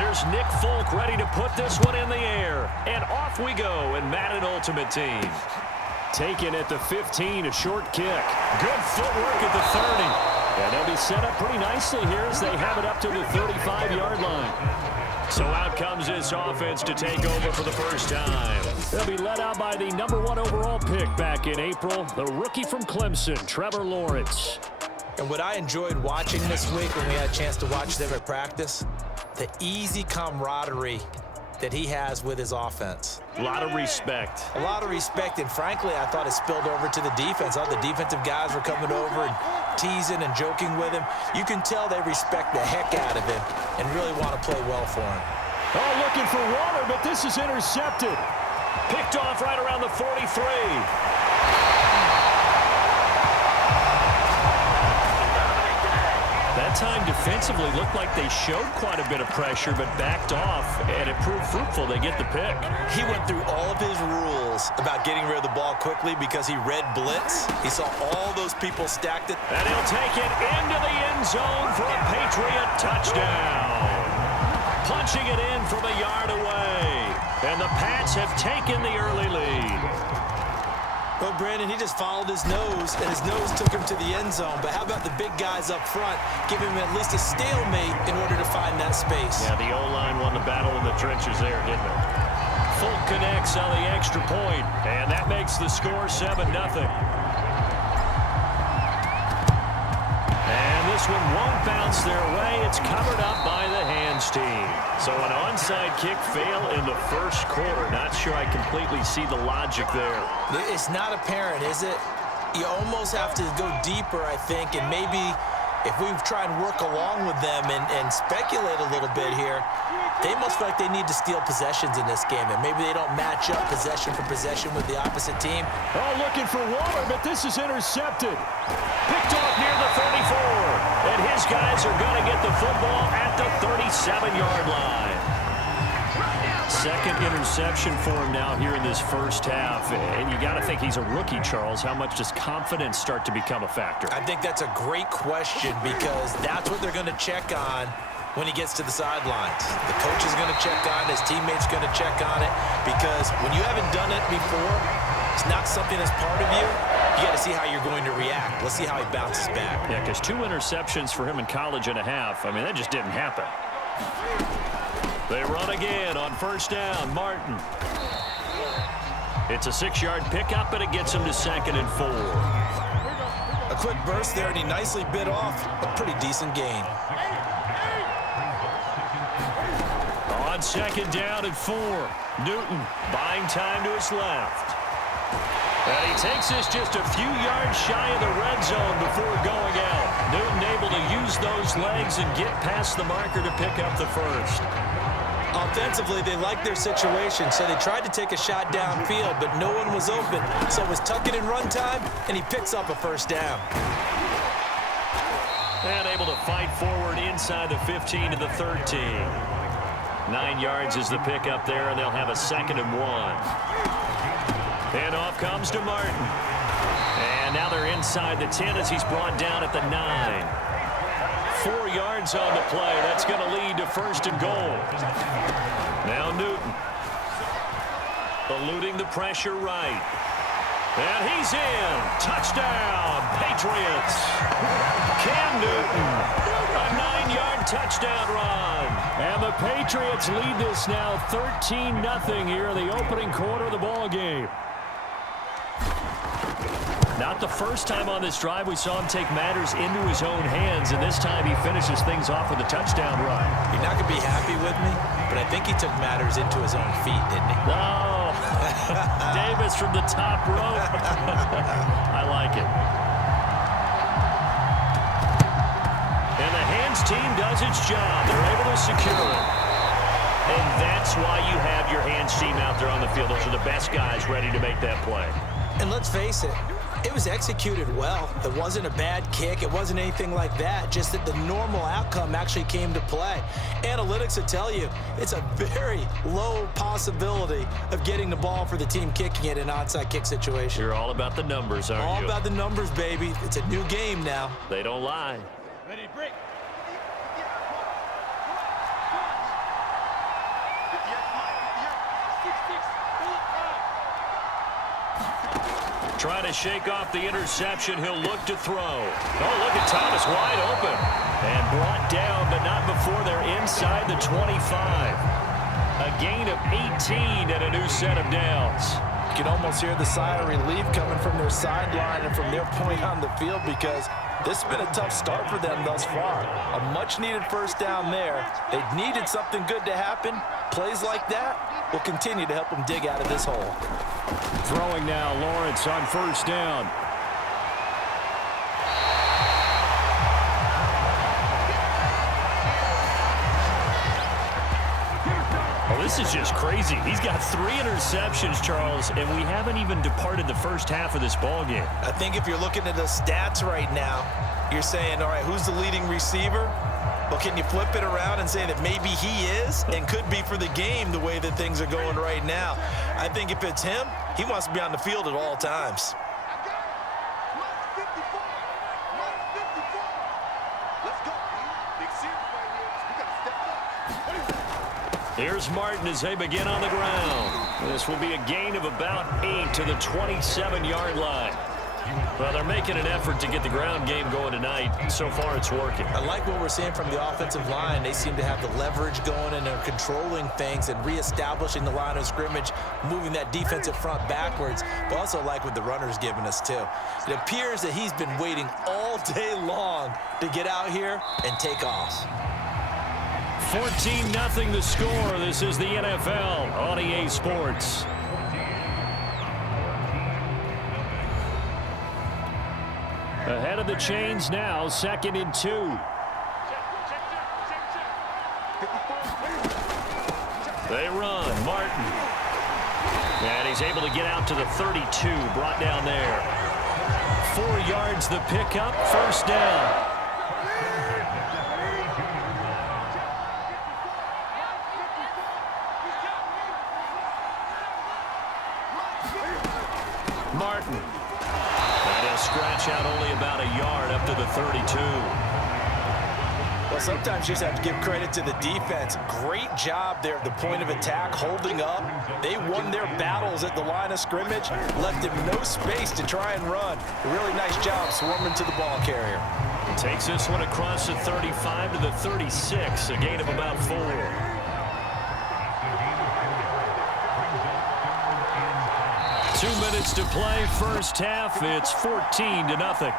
There's Nick Folk ready to put this one in the air. And off we go in Madden Ultimate Team. Taken at the 15, a short kick. Good footwork at the 30. And they'll be set up pretty nicely here as they have it up to the 35-yard line. So out comes this offense to take over for the first time. They'll be led out by the #1 overall pick back in April, the rookie from Clemson, Trevor Lawrence. And what I enjoyed watching this week when we had a chance to watch them at practice, the easy camaraderie that he has with his offense. A lot of respect. A lot of respect, and frankly, I thought it spilled over to the defense. All the defensive guys were coming over and teasing and joking with him. You can tell they respect the heck out of him and really want to play well for him. Oh, looking for water, but this is intercepted. Picked off right around the 43. That time defensively looked like they showed quite a bit of pressure but backed off, and it proved fruitful. They get the pick. He went through all of his rules about getting rid of the ball quickly because he read blitz. He saw all those people stacked it. And he'll take it into the end zone for a Patriot touchdown. Punching it in from a yard away. And the Pats have taken the early lead. Well, Brandon, he just followed his nose, and his nose took him to the end zone. But how about the big guys up front, giving him at least a stalemate in order to find that space? Yeah, the O-line won the battle in the trenches there, didn't it? Folk connects on the extra point, and that makes the score 7-0. And this one won't bounce their way. It's covered up by the hands team. So an onside kick fail in the first quarter. Not sure I completely see the logic there. It's not apparent, is it? You almost have to go deeper, I think, and maybe if we try and work along with them and speculate a little bit here, they must feel like they need to steal possessions in this game, and maybe they don't match up possession for possession with the opposite team. Oh, looking for water, but this is intercepted. Picked off near the 34, and his guys are going to get the football at the 37-yard line. Second interception for him now here in this first half, and you got to think he's a rookie, Charles. How much does confidence start to become a factor? I think that's a great question because that's what they're going to check on when he gets to the sidelines. The coach is going to check on it, his teammates going to check on it, because when you haven't done it before, it's not something that's part of you. You got to see how you're going to react. Let's see how he bounces back. Yeah, because 2 interceptions for him in college and a half. I mean, that just didn't happen. They run again on first down. Martin. It's a 6-yard pickup, and it gets him to 2nd and 4. A quick burst there, and he nicely bit off a pretty decent gain. On 2nd down and 4. Newton buying time to his left. And he takes this just a few yards shy of the red zone before going out. Newton able to use those legs and get past the marker to pick up the first. Offensively, they liked their situation, so they tried to take a shot downfield, but no one was open. So it was tuck it in run time, and he picks up a first down. And able to fight forward inside the 15 to the 13. 9 yards is the pickup there, and they'll have a 2nd and 1. And off comes to Martin. And now they're inside the 10 as he's brought down at the 9. 4 yards on the play. That's going to lead to 1st and goal. Now Newton. Eluding the pressure right. And he's in. Touchdown, Patriots. Cam Newton. A 9-yard touchdown run. And the Patriots lead this now 13-0 here in the opening quarter of the ball game. Not the first time on this drive we saw him take matters into his own hands, and this time he finishes things off with a touchdown run. You're not going to be happy with me, but I think he took matters into his own feet, didn't he? Oh, Davis from the top rope. I like it. And the hands team does its job. They're able to secure it. And that's why you have your hands team out there on the field. Those are the best guys ready to make that play. And let's face it, it was executed well. It wasn't a bad kick. It wasn't anything like that. Just that the normal outcome actually came to play. Analytics will tell you it's a very low possibility of getting the ball for the team kicking it in an onside kick situation. You're all about the numbers, aren't you? All about the numbers, baby. It's a new game now. They don't lie. Ready, break. Trying to shake off the interception. He'll look to throw. Oh, look at Thomas wide open. And brought down, but not before they're inside the 25. A gain of 18 and a new set of downs. You can almost hear the sigh of relief coming from their sideline and from their point on the field, because this has been a tough start for them thus far. A much-needed first down there. They needed something good to happen. Plays like that will continue to help them dig out of this hole. Throwing now, Lawrence on first down. Oh, this is just crazy. He's got 3 interceptions, Charles, and we haven't even departed the first half of this ballgame. I think if you're looking at the stats right now, you're saying, all right, who's the leading receiver? Well, can you flip it around and say that maybe he is and could be for the game the way that things are going right now? I think if it's him, he wants to be on the field at all times. Here's Martin as they begin on the ground. This will be a gain of about 8 to the 27-yard line. Well, they're making an effort to get the ground game going tonight. So far, it's working. I like what we're seeing from the offensive line. They seem to have the leverage going, and they're controlling things and reestablishing the line of scrimmage, moving that defensive front backwards. But also like what the runner's giving us, too. It appears that he's been waiting all day long to get out here and take off. 14-0 the score. This is the NFL on EA Sports. Ahead of the chains now, 2nd and 2. They run, Martin. And he's able to get out to the 32, brought down there. 4 yards the pickup, first down. Martin. And he'll scratch out only about a yard up to the 32. Well, sometimes you just have to give credit to the defense. Great job there at the point of attack, holding up. They won their battles at the line of scrimmage, left him no space to try and run. A really nice job swarming to the ball carrier. Takes this one across the 35 to the 36, a gain of about 4. 2 minutes to play, first half. It's 14-0.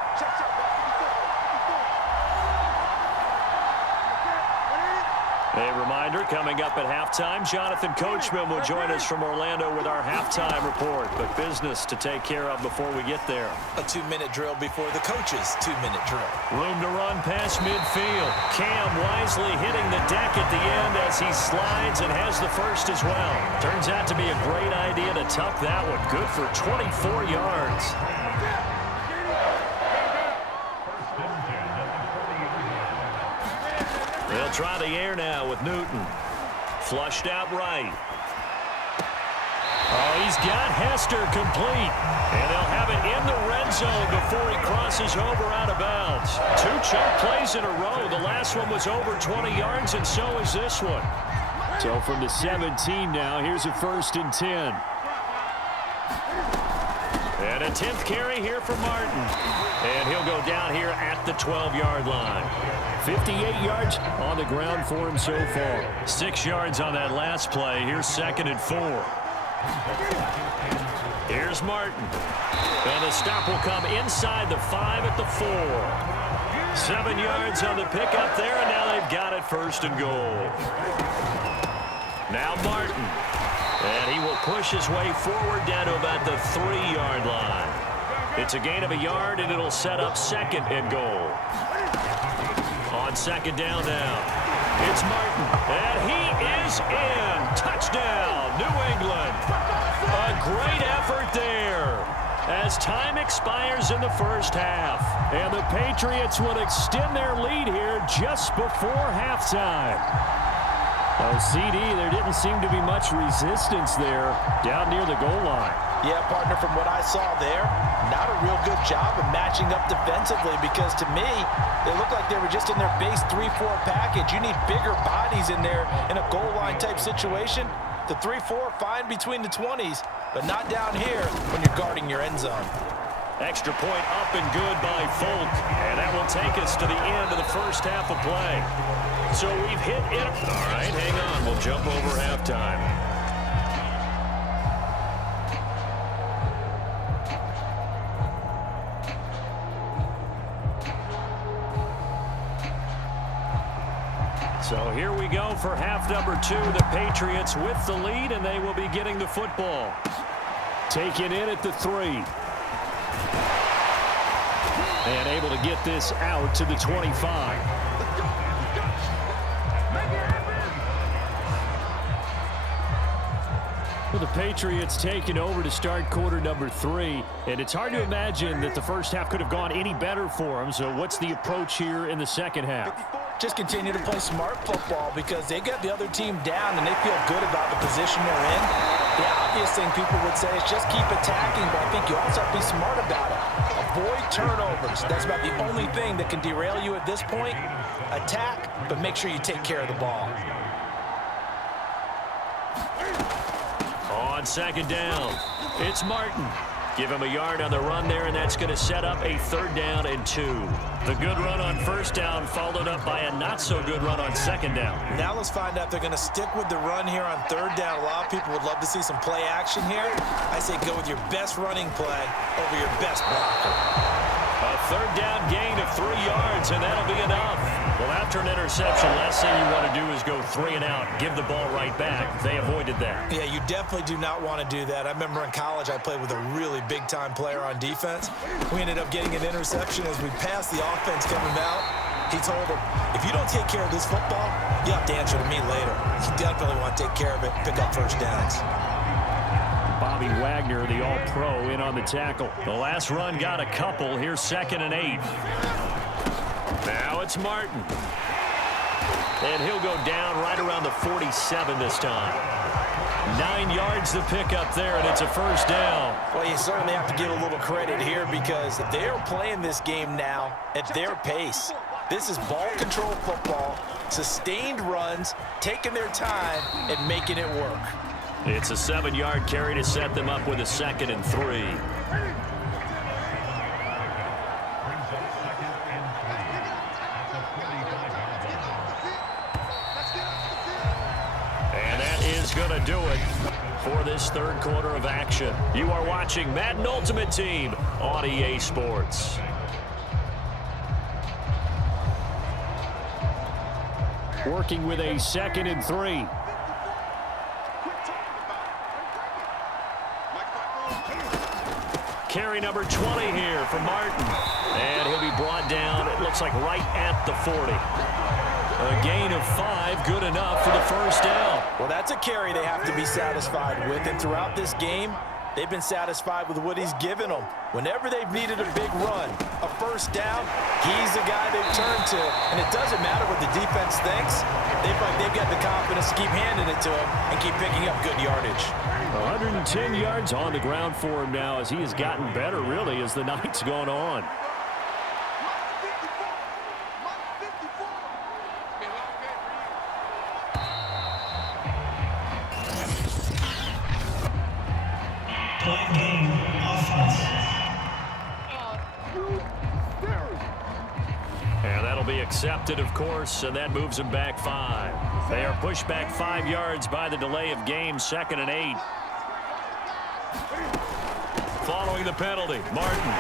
A reminder, coming up at halftime, Jonathan Coachman will join us from Orlando with our halftime report. But business to take care of before we get there. A 2-minute drill before the coach's 2-minute drill. Room to run past midfield. Cam wisely hitting the deck at the end as he slides and has the first as well. Turns out to be a great idea to tuck that one. Good for 24 yards. They'll try the air now with Newton. Flushed out right. Oh, he's got Hester complete. And they'll have it in the red zone before he crosses over out of bounds. 2 choke plays in a row. The last one was over 20 yards, and so is this one. So from the 17 now, here's a 1st and 10. And a 10th carry here for Martin. And he'll go down here at the 12-yard line. 58 yards on the ground for him so far. 6 yards on that last play. Here's 2nd and 4. Here's Martin. And the stop will come inside the 5 at the 4. 7 yards on the pickup there, and now they've got it 1st and goal. Now Martin. And he will push his way forward down to about the 3-yard line. It's a gain of a yard, and it'll set up 2nd and goal. On 2nd down now, it's Martin, and he is in. Touchdown, New England. A great effort there as time expires in the first half. And the Patriots will extend their lead here just before halftime. Oh, CD, there didn't seem to be much resistance there down near the goal line. Yeah, partner, from what I saw there, not a real good job of matching up defensively, because to me, they look like they were just in their base 3-4 package. You need bigger bodies in there in a goal line type situation. The 3-4 fine between the 20s, but not down here when you're guarding your end zone. Extra point up and good by Folk. And that will take us to the end of the first half of play. So we've hit it. All right, hang on. We'll jump over halftime. So here we go for half number 2. The Patriots with the lead, and they will be getting the football. Taken in at the 3. And able to get this out to the 25. Well, the Patriots taking over to start quarter number 3. And it's hard to imagine that the first half could have gone any better for them. So what's the approach here in the second half? Just continue to play smart football because they got the other team down and they feel good about the position they're in. The obvious thing people would say is just keep attacking, but I think you also have to be smart about it. Avoid turnovers. That's about the only thing that can derail you at this point. Attack, but make sure you take care of the ball. On second down, it's Martin. Give him a yard on the run there, and that's going to set up a 3rd down and 2. The good run on first down followed up by a not-so-good run on second down. Now let's find out if they're going to stick with the run here on 3rd down. A lot of people would love to see some play action here. I say go with your best running play over your best blocker. A 3rd down gain of 3 yards, and that'll be enough. Well, after an interception, last thing you want to do is go 3 and out, give the ball right back. They avoided that. Yeah, you definitely do not want to do that. I remember in college I played with a really big-time player on defense. We ended up getting an interception as we passed the offense coming out. He told him, if you don't take care of this football, you'll have to answer to me later. You definitely want to take care of it, pick up first downs. Bobby Wagner, the all-pro, in on the tackle. The last run got a couple. Here's 2nd and 8. Now it's Martin. And he'll go down right around the 47 this time. 9 yards to pick up there, and it's a 1st down. Well, you certainly have to give a little credit here because they're playing this game now at their pace. This is ball control football, sustained runs, taking their time, and making it work. It's a 7-yard carry to set them up with a 2nd and 3. And that is going to do it for this 3rd quarter of action. You are watching Madden Ultimate Team on EA Sports. Working with a 2nd and 3. Carry number 20 here for Martin. And he'll be brought down, it looks like right at the 40. A gain of 5, good enough for the 1st down. Well, that's a carry they have to be satisfied with. And throughout this game, they've been satisfied with what he's given them. Whenever they've needed a big run, a 1st down, he's the guy they've turned to. And it doesn't matter what the defense thinks. They've got the confidence to keep handing it to him and keep picking up good yardage. 110 yards on the ground for him now as he has gotten better, really, as the night's gone on. Point game offense. And that'll be accepted, of course, and that moves them back 5. They are pushed back 5 yards by the delay of game, 2nd and 8. Following the penalty, Martin.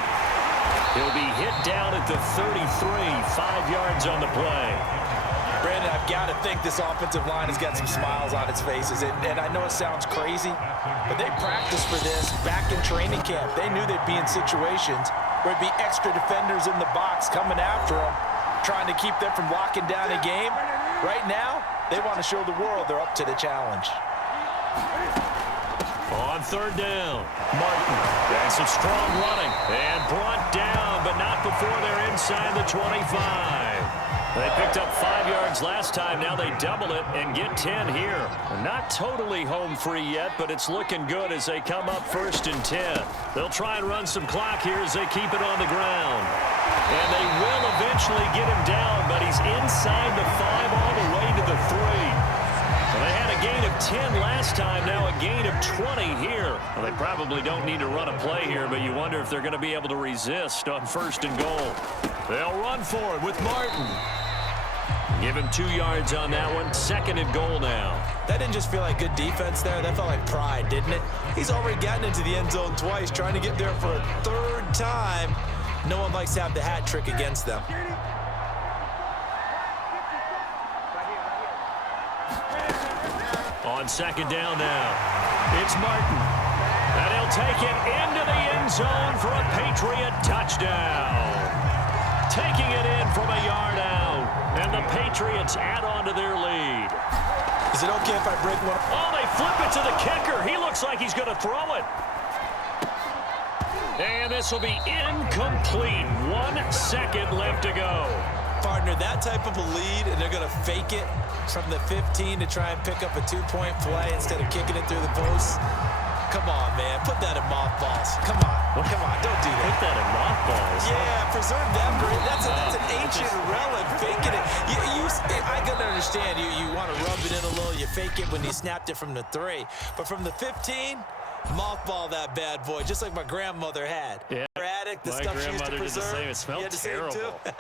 He'll be hit down at the 33, 5 yards on the play. Brandon, I've got to think this offensive line has got some smiles on its faces. And I know it sounds crazy, but they practiced for this back in training camp. They knew they'd be in situations where it'd be extra defenders in the box coming after them, trying to keep them from locking down a game. Right now, they want to show the world they're up to the challenge. On 3rd down, Martin. And some strong running. And brought down, but not before they're inside the 25. They picked up 5 yards last time. Now they double it and get 10 here. Not totally home free yet, but it's looking good as they come up 1st and 10. They'll try and run some clock here as they keep it on the ground. And they will eventually get him down, but he's inside the 5 all the way to the 3. So they had a gain of 10 last time, now a gain of 20 here. Well, they probably don't need to run a play here, but you wonder if they're going to be able to resist on 1st and goal. They'll run for it with Martin. Give him 2 yards on that one. 2nd and goal now. That didn't just feel like good defense there. That felt like pride, didn't it? He's already gotten into the end zone twice, trying to get there for a 3rd time. No one likes to have the hat trick against them. On 2nd down now, it's Martin. And he'll take it into the end zone for a Patriot touchdown. Taking it in from a yard out. And the Patriots add on to their lead. Is it okay if I break one? Oh, they flip it to the kicker. He looks like he's going to throw it. And this will be incomplete. 1 second left to go. Partner, that type of a lead, and they're going to fake it from the 15 to try and pick up a 2-point play instead of kicking it through the post. Come on, man. Put that in mothballs. Come on. Come on. Don't do that. Put that in mothballs. Yeah, preserve that. That's an ancient relic. Faking it. I can understand. You want to rub it in a little. You fake it when you snapped it from the 3. But from the 15, mothball that bad boy, just like my grandmother had. Yeah. Her attic, the My stuff she used to grandmother did the preserve. same. It smelled You had the same terrible. too?